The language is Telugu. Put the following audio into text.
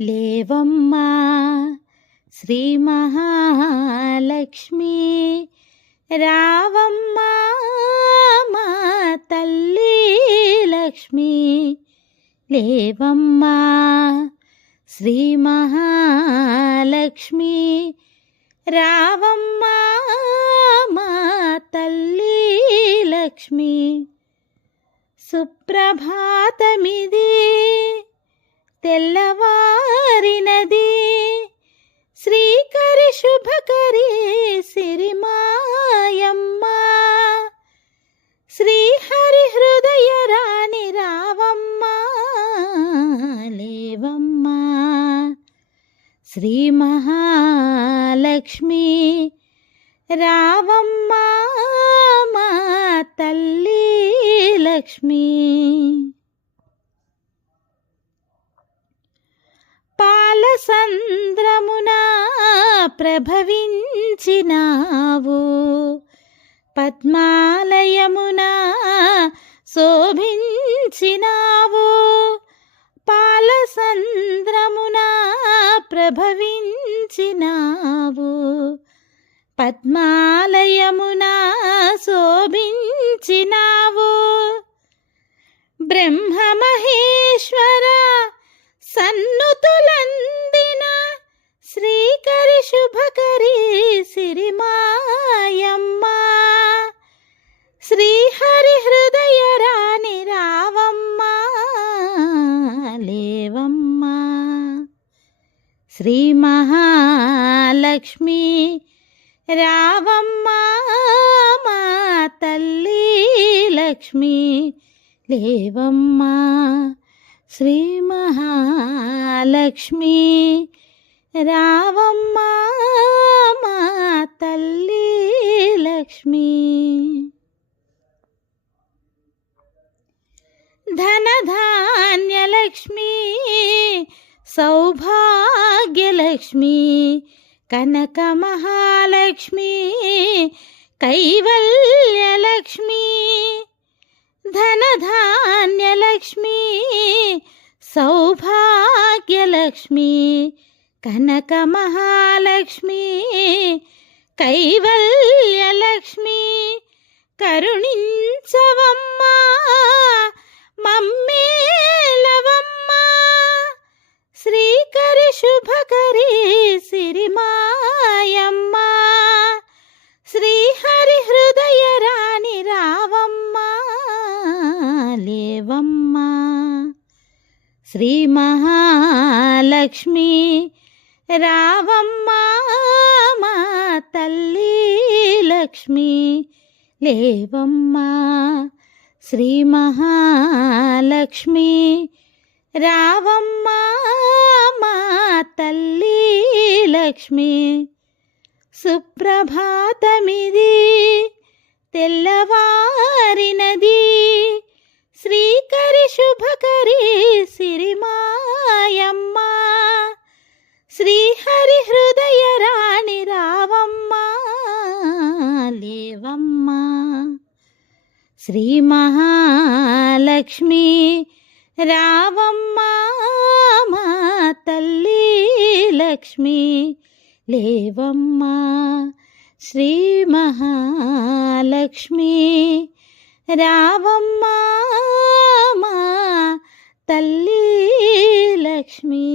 లేవమ్మా శ్రీ మహాలక్ష్మి, రావమ్మా మా తల్లి లక్ష్మి. లేవమ్మా శ్రీ మహాలక్ష్మి, రావమ్మా మా తల్లి లక్ష్మి. సుప్రభాతమిది తెల్లవారినది, శ్రీకరి శుభకరి సిరిమాయమ్మ. శ్రీహరి హృదయ రాణి రావమ్మా, లేవమ్మా శ్రీ మహాలక్ష్మి, రావమ్మా మా తల్లి లక్ష్మి. పాలసంద్రమున ప్రభవించినావు, పద్మాలయమున శోభించినావు. పాలసంద్రమున ప్రభవించినావు, పద్మాలయమున శోభించినావు. బ్రహ్మ మహేశ్వర సన్నుతులందిన శ్రీకరి శుభకరి సిరిమాయమ్మ. శ్రీహరి హృదయ రాణి రావమ్మా, లేవమ్మా శ్రీ మహాలక్ష్మి, రావమ్మా మా తల్లి లక్ష్మి. లేవమ్మా శ్రీ మహాలక్ష్మి, రావమ్మా మా తల్లి లక్ష్మి. ధనధాన్యలక్ష్మి, సౌభాగ్యలక్ష్మి, కనక మహాలక్ష్మి, కైవల్యలక్ష్మి. ధనధాన్యలక్ష్మి, సౌభాగ్యలక్ష్మి, కనక మహాలక్ష్మి, కైవల్యలక్ష్మి. కరుణించవమ్మా మమ్మేలవమ్మా, శ్రీకరి శుభకరి సిరిమాయమ్మ. శ్రీహరి హృదయ రాణి రావమ్మా, లేవమ్మా శ్రీ మహాలక్ష్మి, రావమ్మా మా తల్లి లక్ష్మి. లేవమ్మా శ్రీ మహాలక్ష్మి, రావమ్మా మా తల్లి లక్ష్మి. సుప్రభాతమిది తెల్లవారినది, శ్రీకరి శుభకరి సిరిమాయమ్మ. శ్రీహరి హృదయ రాణి రావమ్మా, లేవమ్మా శ్రీ మహాలక్ష్మి, రావమ్మా మా తల్లి లక్ష్మి. లేవమ్మా శ్రీ మహాలక్ష్మి, రావమ్మా మా తల్లి లక్ష్మి.